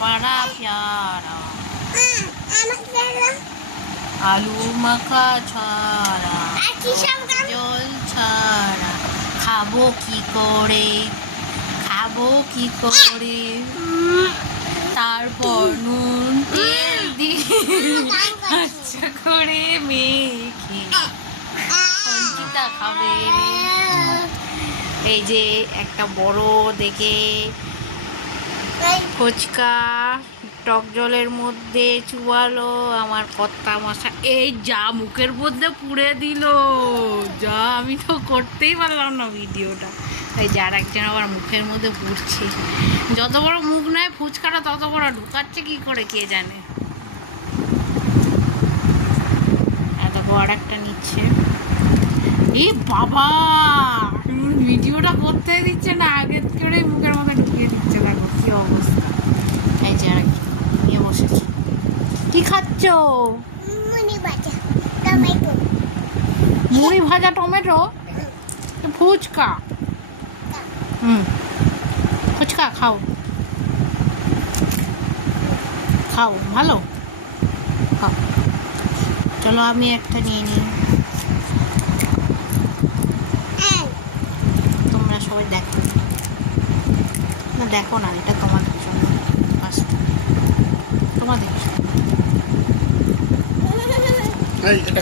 बड़ा प्यारा आलू माखा छाड़ा জল ছাড়া খাবো কি করে তারপর নুন তেল দিয়ে আচ্ছা করে মেখে সঞ্চিতা খাবে। এই যে একটা বড় দেখে ফুচকা টক জলের মধ্যে চুবালো আমার কর্তা মশা। এই যা মুখের মধ্যে পুড়ে দিল, যা আমি তো করতেই পারলাম না ভিডিওটা। এই যার একজন আবার মুখের মধ্যে পুড়ছে, যত বড় মুখ নয় ফুচকাটা তত বড় ঢুকাচ্ছে কি করে কে জানে। এত বড় একটা নিচ্ছে, এ বাবা ভিডিওটা করতে দিচ্ছে না, আগে করে মুখের মধ্যে ঢুকিয়ে দিচ্ছে। দেখো কি অবস্থা। এই যে আর নিয়ে বসেছে। কি খাচ্ছ? মুড়ি ভাজা টমেটো ফুচকা। ফুচকা খাও খাও ভালো খাও। চলো আমি একটা নিয়ে নিই, তোমরা সবাই দেখো না, দেখো না এটা তোমাদের জন্য, তোমাদের